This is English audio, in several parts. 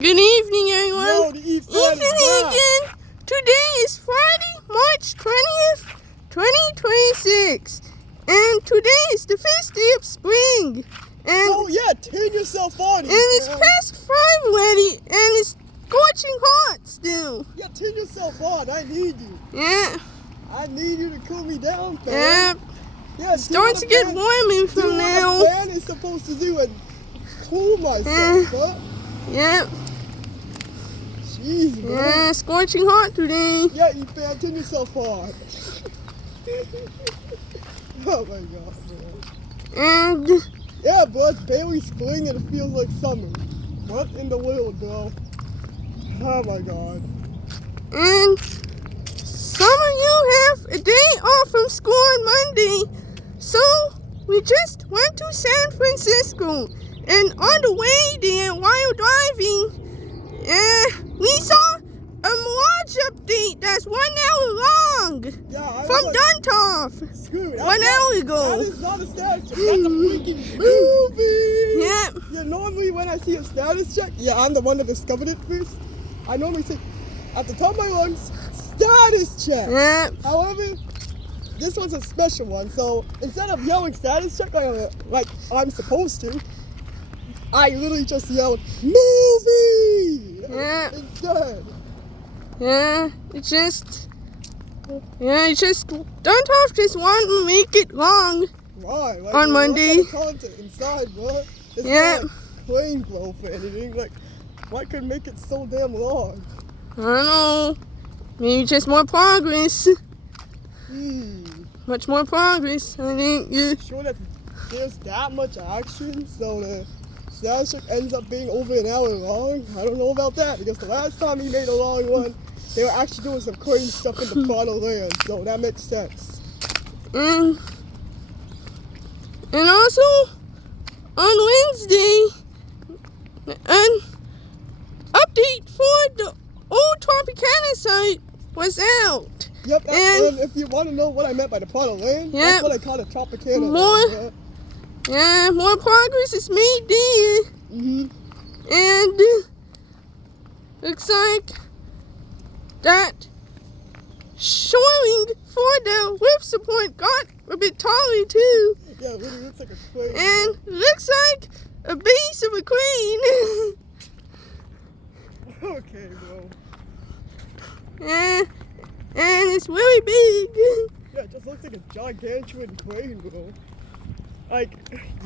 Good evening, everyone. Yo, the Evening again. Today is Friday, March 20th, 2026. And today is the first day of spring. And oh, yeah, turn yourself on. And it's past 5 already, and it's scorching hot still. Yeah, turn yourself on. I need you. Yeah. I need you to cool me down, Yeah. man. Yeah, It starts to get warmer from now. What a fan is supposed to do and cool myself, huh? Yeah. Jeez, man. Yeah, scorching hot today. Yeah, you fan, turn yourself on. Oh my god, man. And Yeah, bro, it's barely spring and it feels like summer. What in the world, bro? Oh my god. And some of you have a day off from school on Monday. So we just went to San Francisco. And on the way there, while driving, we saw a Mirage update that's 1 hour long. Yeah, from like, Duntov. Screw it. 1 hour ago. That is not a status check. That's a freaking movie. Yep. Yeah, normally when I see a status check, yeah, I'm the one that discovered it first. I normally say, at the top of my lungs, status check. Yep. However, this one's a special one. So instead of yelling status check like I'm supposed to, I literally just yelled, movie! Yeah. Instead. Yeah, it's just Duntov just want to make it long. Right, like, on Monday. What kind of content inside, bro? It's Yeah. not plain flow for anything. Like, what could make it so damn long? I don't know. Maybe just more progress. Much more progress, I think. Yeah. Sure that there's that much action, so the status check ends up being over an hour long? I don't know about that, because the last time he made a long one, they were actually doing some crazy stuff in the Prado land, so that makes sense. And also, on Wednesday, an update for the old Tropicana site was out. Yep, and if you want to know what I meant by the Prado land, that's what I call it, Tropicana. More, yeah, more progress is made there. And looks like that shoring for the whip support got a bit taller too. Yeah, it really looks like a crane. And looks like a base of a crane. Okay, bro. And it's really big. Yeah, it just looks like a gigantuan crane, bro. Like,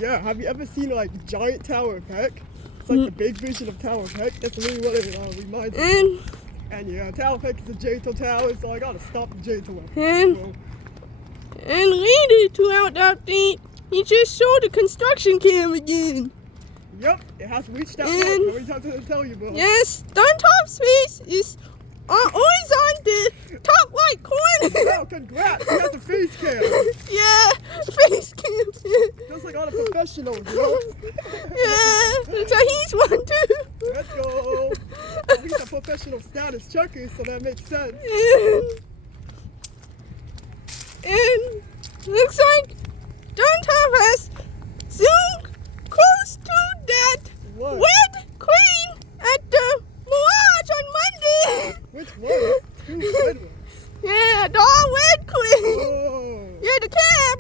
yeah, have you ever seen, like, Giant Tower of Heck? It's like the big version of Tower of Heck. That's really what it reminds me of. And yeah, Tower of Heck is a J-Tow tower, so I gotta stop the J-Tow. And later throughout the update, he just showed the construction cam again. Yep, it has reached that point. How many times did I tell you, bro? Yes, Duntop's face is always on the top right corner. Wow, congrats, you got the face cam. Yeah, face cam. Just like all the professionals, you know? Yeah, so he's one too. Let's go. He's a professional status checker, so that makes sense. And looks like Duntop has zoomed close to that red crane at the Mirage on Monday. Which one? Two red ones. Yeah, the all red crane. Oh. Yeah, the cab.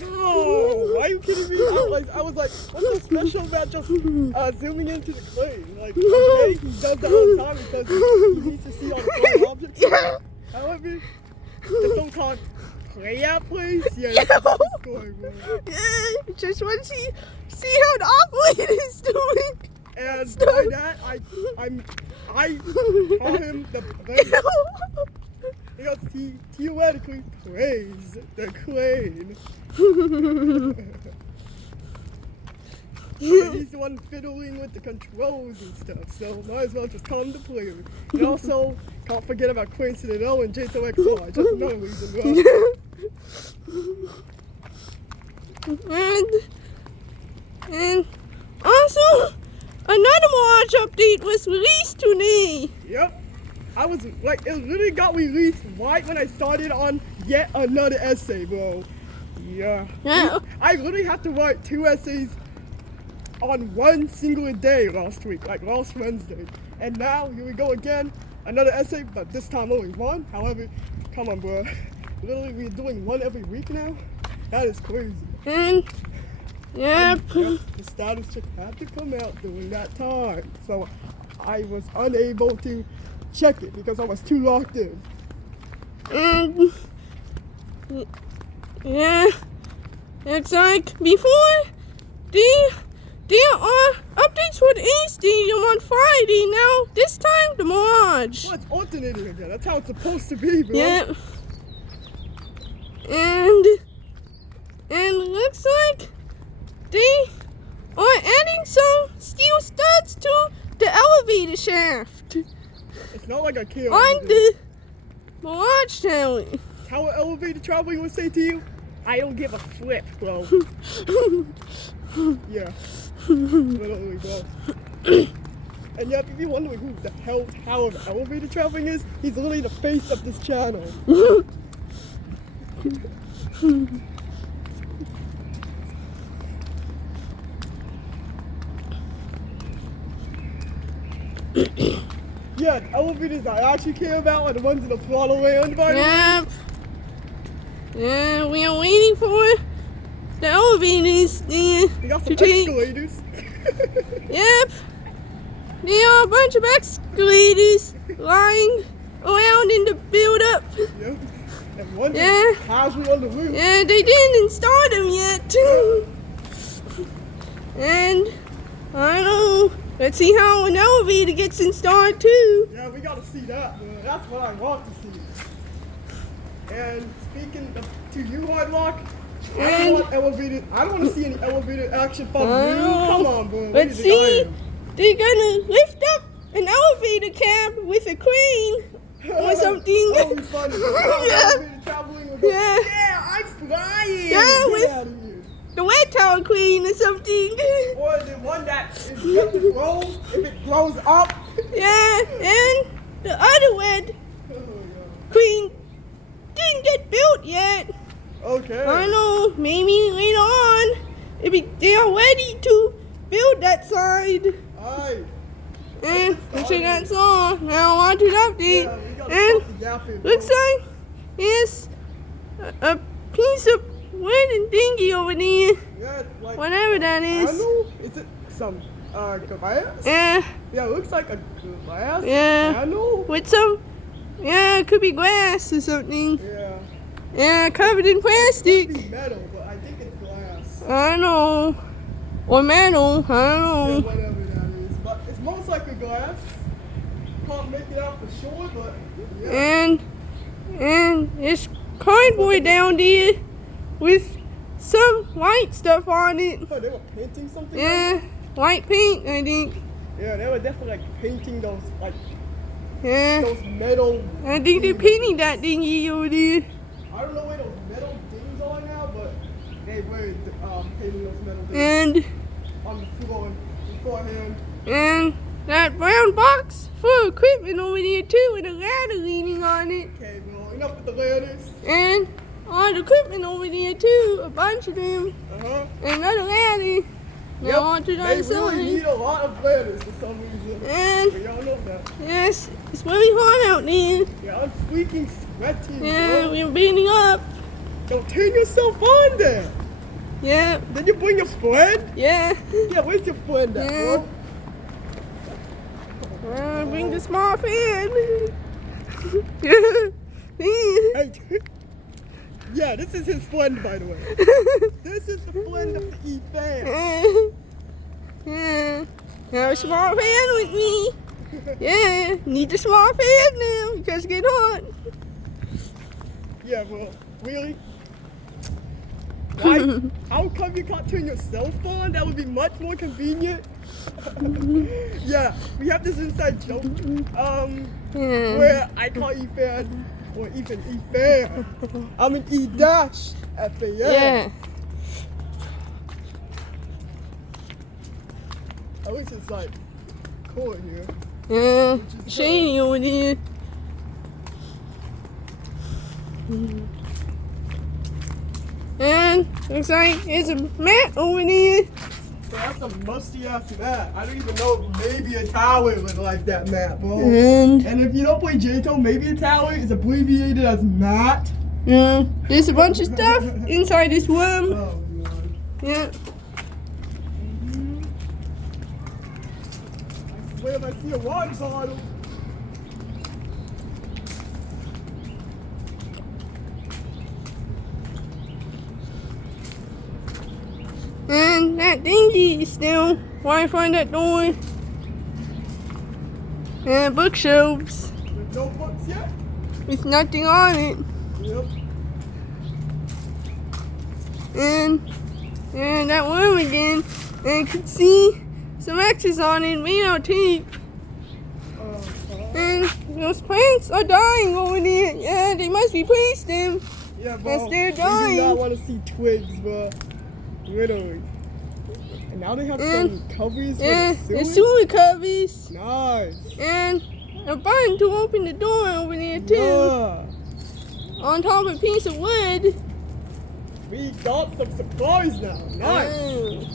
No, why are you kidding me? I was like, what's so special about just zooming into the crane? Like, okay, he does that all the time because he needs to see all the flying objects. Yeah. However, the so-called play-out place, yeah, that's the score, bro. Yeah, just want to see how the operator is doing. And by that, I call him the plane. Because he theoretically plays the crane. He's the one fiddling with the controls and stuff, so might as well just call him the player. And also, can't forget about Queen Citadel and J-Tow XR, just another reason, bro. And also, another Mirage update was released today. Yep. I was like, it literally got released right when I started on yet another essay, bro. Yeah. I literally have to write 2 essays on one single day last week, like last Wednesday. And now here we go again, another essay, but this time only one. However, come on, bro. Literally, we're doing one every week now. That is crazy. And yep. The status check had to come out during that time, so I was unable to check it because I was too locked in. And yeah, it's like before there are updates for the A Stadium on Friday. Now this time the Mirage. Well, it's alternating again. That's how it's supposed to be, bro. Yeah. And looks like they are adding some steel studs to the elevator shaft It's not like I care. on the Mirage Tower. How an elevator traveling would say to you, I don't give a flip, bro. Yeah. Literally, bro. And yeah, if you're wondering who the hell Tower of Elevator Traveling is, he's literally the face of this channel. Yeah, the elevators I actually care about are the ones in the plot of land, by the way. Yep. Yeah, we are waiting for the elevators They got to some take. escalators. Yep. There are a bunch of escalators lying around in the build-up. Yep. And one's Yeah. casually on the roof. Yeah, they didn't install them yet. And I don't know. Let's see how an elevator gets installed too. Yeah, we gotta see that, bro. That's what I want to see. And speaking to you, Hardlock, I And- don't want elevator. I don't want to see any elevator action from I you. know. Come on, bro. Let's see. They're gonna lift up an elevator cab with a crane or something. That would be funny. Yeah. Elevator traveling with Yeah. Yeah, I'm flying. Yeah, Get with- out of here. The Red Tower Queen or something. Or the one that is yet to grow, if it grows up. Yeah, and the other Red Oh, yeah. Queen didn't get built yet. Okay. I know, maybe later on, they are ready to build that side. Alright. And so that's all. Now on to the update. Yeah, we gotta And stop the yapping, bro. looks like it's a piece of wooden thingy over there. Yeah, it's like Whatever that is. panel? Is it some glass? Yeah, Yeah, it looks like a glass Yeah. panel. with some, it could be glass or something. Yeah. Yeah, covered in plastic. It's metal, but I think it's glass. I don't know. Or metal, I Yeah, don't know. whatever that is. But it's most likely glass. Can't make it out for sure, but yeah. And it's cardboard down there with some white stuff on it. Oh, they were painting something? Yeah, white paint, I think. Yeah, they were definitely like painting those Yeah, those metal. I think they're painting that thingy over there. I don't know where those metal things are now, but they were painting those metal things And on the floor beforehand. that brown box full of equipment over there too with a ladder leaning on it. Okay, well, enough with the ladders. And all the equipment over there too, a bunch of them. Uh-huh. And another ladder. Now on to the They other really side. need a lot of ladders for some reason. And But y'all know that. yes, it's really hot out there. Yeah, I'm freaking sweating, Yeah, bro. we're beating up. Don't turn yourself on there. Yeah, Did you bring your friend? yeah. Yeah, where's your friend at, Yeah. bro? Bring the small fan. Hey, yeah, this is his friend, by the way. This is the friend of the E-fan. Yeah. Have a small fan with me. Yeah, need the small fan now because it get hot. Yeah, well, really? Why? How come you can't turn your cell phone? That would be much more convenient. Yeah, we have this inside joke. Yeah. Where I call E-fan or even E-fan. I'm an E-F-A-N. Yeah. At least it's like cool here. Yeah. Shady over there. And looks like there's a mat over there. That's a musty ass map. I don't even know if maybe a tower was like that map, bro. And if you don't play JTO, maybe a tower is abbreviated as MAT. yeah, there's a bunch of stuff inside this worm. Oh, God. Yeah. I swear if I see a water bottle. And that dingy is still right in front of that door. And bookshelves There's no books yet? with nothing on it. Yep. And that worm again. And you can see some X's on it made out of tape. And those plants are dying over there. Yeah, they must replace them. Yeah, bro. Yes, they're We do dying. not want to see twigs, bro. Literally. And now they have some covers Yeah, for the the sewer. sewer covers. Nice. And a button to open the door over there too. Yeah. On top of a piece of wood. We got some supplies now. Nice.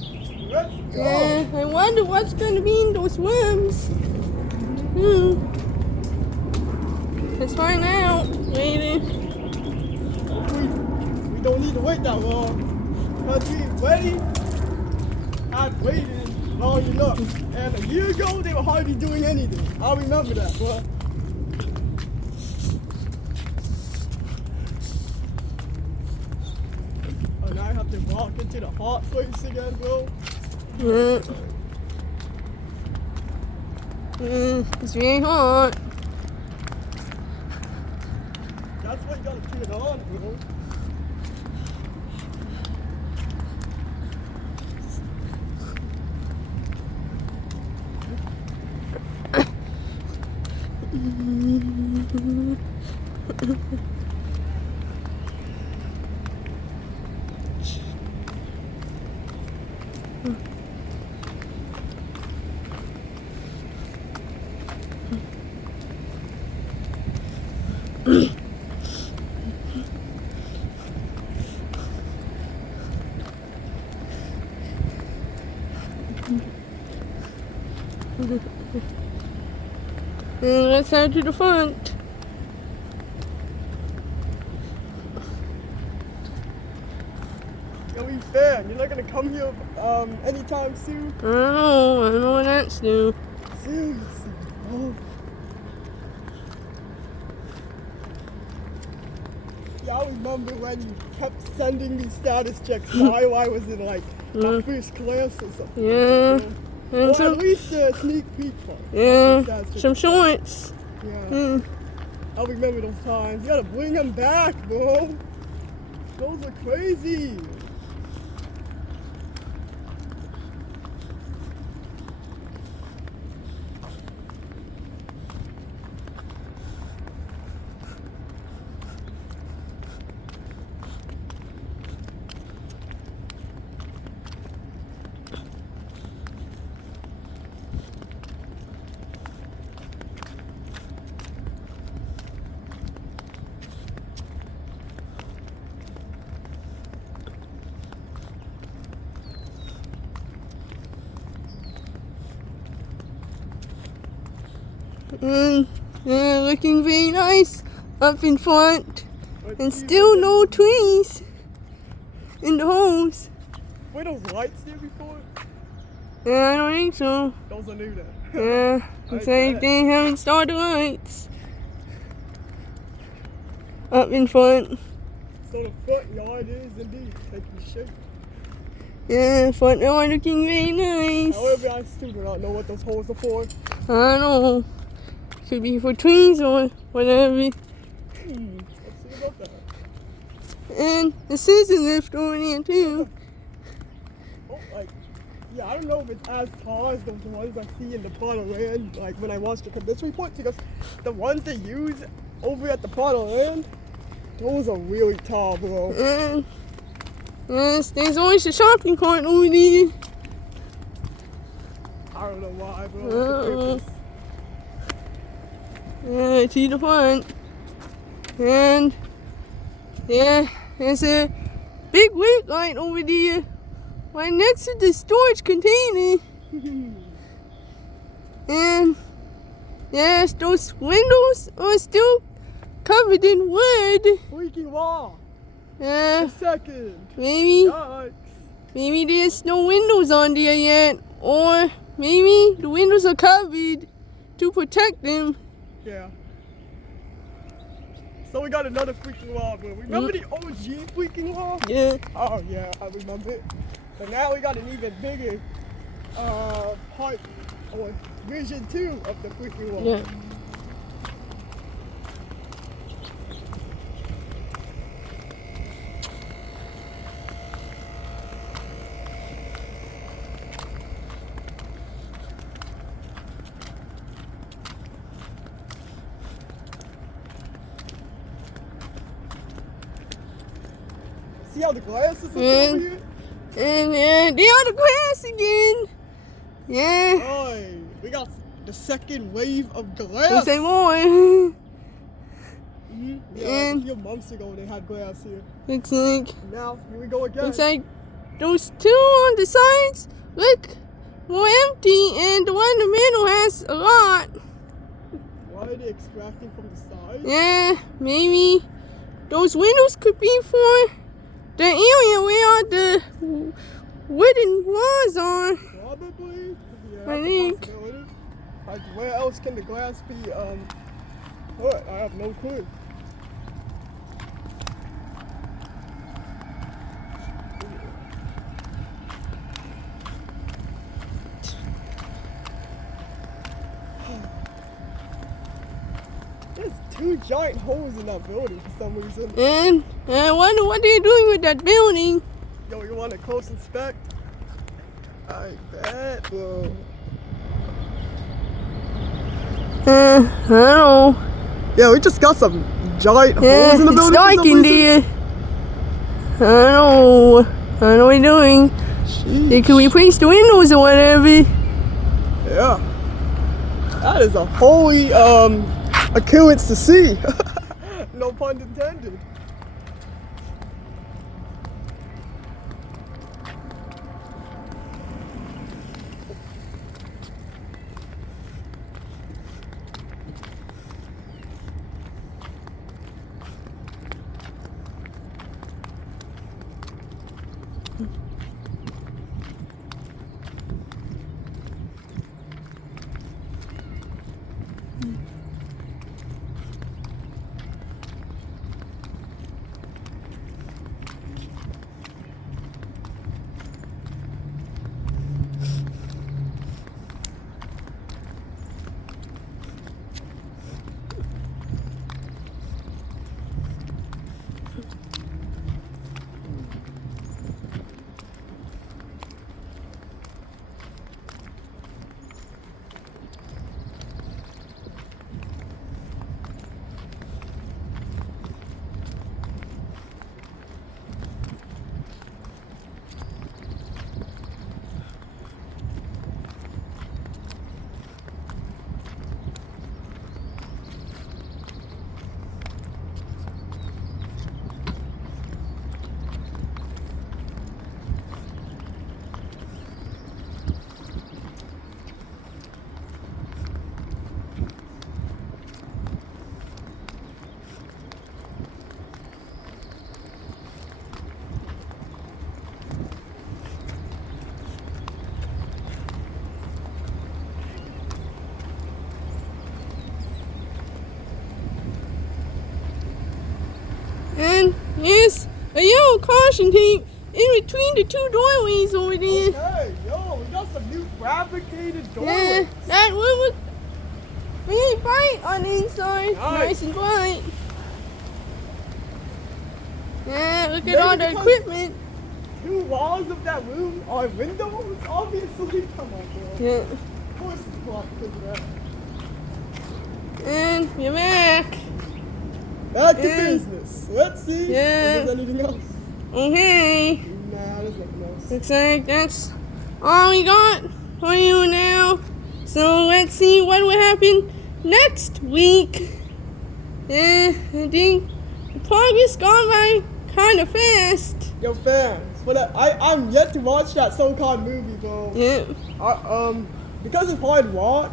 Let's go. Yeah, I wonder what's going to be in those worms. Let's find out later. We don't need to wait that long. Because I've waited long enough. And a year ago, they were hardly doing anything. I remember that, bro. And I have to walk into the hot place again, bro. Yeah. It's very hot. That's why you gotta turn it on, bro. And let's head to the front. Yo, we fair. You're not gonna come here anytime soon? I don't know what that's new. Seriously, bro. Yeah, I remember when you kept sending me status checks while I was in like my first class or something. Yeah. Like that, bro. And Or some, at least a sneak peek part. yeah, Status check. some shorts. Yeah. I remember those times. You gotta bring them back, bro. Those are crazy. Looking very nice up in front. And still no trees in the holes. Were those lights there before? Yeah, I don't think so. Those are new then. Yeah, looks like bet. they haven't started lights up in front. So the front yard is indeed taking shape. Yeah, front yard looking very nice. However, I still do not know what those holes are for. I don't know. Could be for trees or whatever. Let's see about that. And the scissor lift over there too. Oh, like, yeah, I don't know if it's as tall as those ones I see in the plot of land, like when I watched the condition report, because the ones they use over at the plot of land, those are really tall, bro. And yes, there's always a shopping cart over there. I don't know why, bro. What's the purpose? Yeah, to the front. And yeah, there's a big wick light over there. right next to the storage container. And yes, those windows are still covered in wood. Freaking wall. Yeah, A second. maybe Yikes. there's no windows on there yet, or maybe the windows are covered to protect them. Yeah. So we got another freaking wall, bro. Remember the OG freaking wall? Yeah. Oh yeah, I remember it. But now we got an even bigger part or version 2 of the freaking wall. Yeah. See how the glass is over here? And they are the glass again. Yeah. Oi, we got the second wave of glass. Don't say more. Yeah, And a few months ago they had glass here. looks like Now here we go again. those two on the sides look more empty, and the one in the middle has a lot. Why are they extracting from the side? Yeah, maybe those windows could be for the area where the wooden walls are. Probably. Yeah, I that's a think. possibility. Like where else can the glass be put? I have no clue. There's 2 giant holes in that building for some reason. And I wonder what they're doing with that building. Yo, you want a close inspect? I bet, bro. I don't know. Yeah, we just got some giant Yeah, holes in the it's building. dark for some in reason. there. I don't know. I don't know what they're doing. Sheesh. Can we replace the windows or whatever? Yeah. That is a holy occurrence to see. No pun intended. And here's a yellow caution tape in between the 2 doorways over there. Okay, yo, we got some new fabricated Yeah, doorways. that one was really bright on the inside. Nice. Nice and bright. Yeah, look Maybe at all the because- equipment. 2 walls of that room are windows, obviously. Come on, bro. Yeah. Of course it's blocked because of that. And you're back. Back to Yeah. business. Let's see Yeah. if there's anything else. Okay. Nah, there's nothing else. Looks like that's all we got for you now. So let's see what will happen next week. Yeah, I think the progress gone by kind of fast. Yo, fans, But I'm yet to watch that SoCon movie, bro. Yeah. Because it's hard to watch,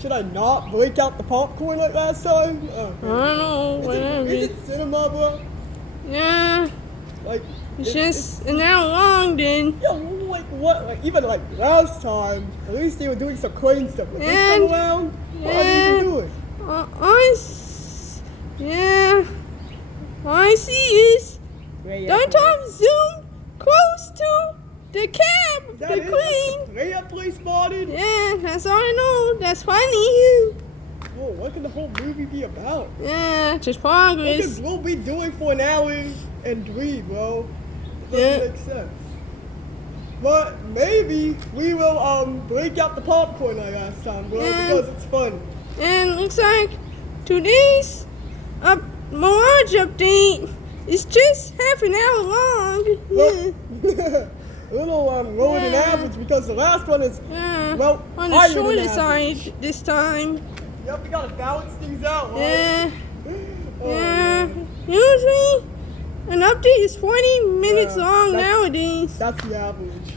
should I not break out the popcorn like last time? I don't know. Whatever. Is it cinema, bro? Yeah. Like, It's just an hour long, then. yeah, like what? Like even like last time, at least they were doing some crane stuff. But this And- time around, what are they even doing? Yeah. All I see is don't talk zoom close to the cab, Is that the it? queen. That's the layup place spotted? Yeah, that's all I know. That's funny. Whoa, what can the whole movie be about? Yeah, just What progress. could we'll be doing for an hour and 3, bro? It Yeah. doesn't make sense. But maybe we will break out the popcorn like last time, bro, Yeah. because it's fun. And looks like today's Mirage update is just half an hour long. Yeah. A little lower than Yeah. average because the last one is Yeah. well On the higher than shorter average. side this time. Yep, we gotta balance things out, right? Yeah. Oh, Yeah. man. Usually an update is 20 minutes Yeah, long that's- nowadays. That's the average.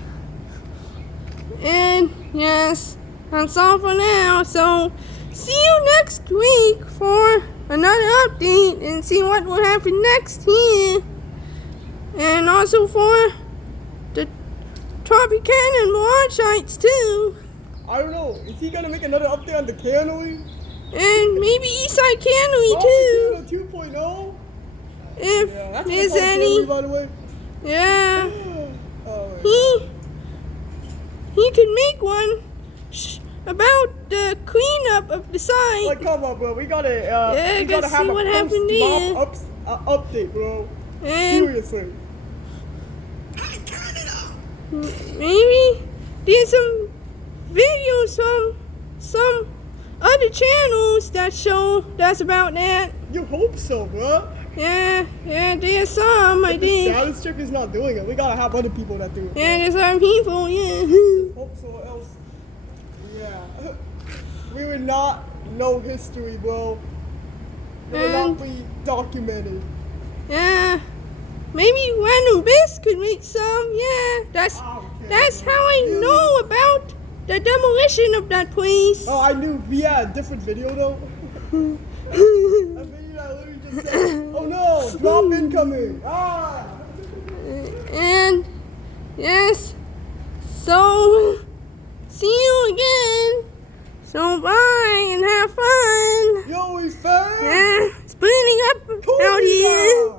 And yes, that's all for now. So see you next week for another update and see what will happen next here. And also for the Tropicana and Mirage sites too. I don't know. Is he gonna make another update on the cannery? And maybe Eastside Cannery too. 2.0? If Yeah, that's there's the cannery, any. by the way. Yeah. Oh, He could make one about the cleanup of the site. like, come on, bro. We gotta, Yeah, we gotta gotta have see a what happened post-mop there. update, bro. And Seriously. maybe there's some videos from some other channels that show that's about that. You hope so, bro. Yeah, there's some, I If the think. status check is not doing it, we gotta have other people that do it. Yeah, there's some people, yeah. Hope so, or else. Yeah. We would not know history, bro. It would not be documented. Yeah. Maybe Random Bits could make some, yeah. That's how I know about the demolition of that place. Oh, I knew we had a different video though. A video that literally just said, oh no, drop incoming. Ah! And yes, so see you again. So bye and have fun. Yo, we found Yeah, splitting up out here.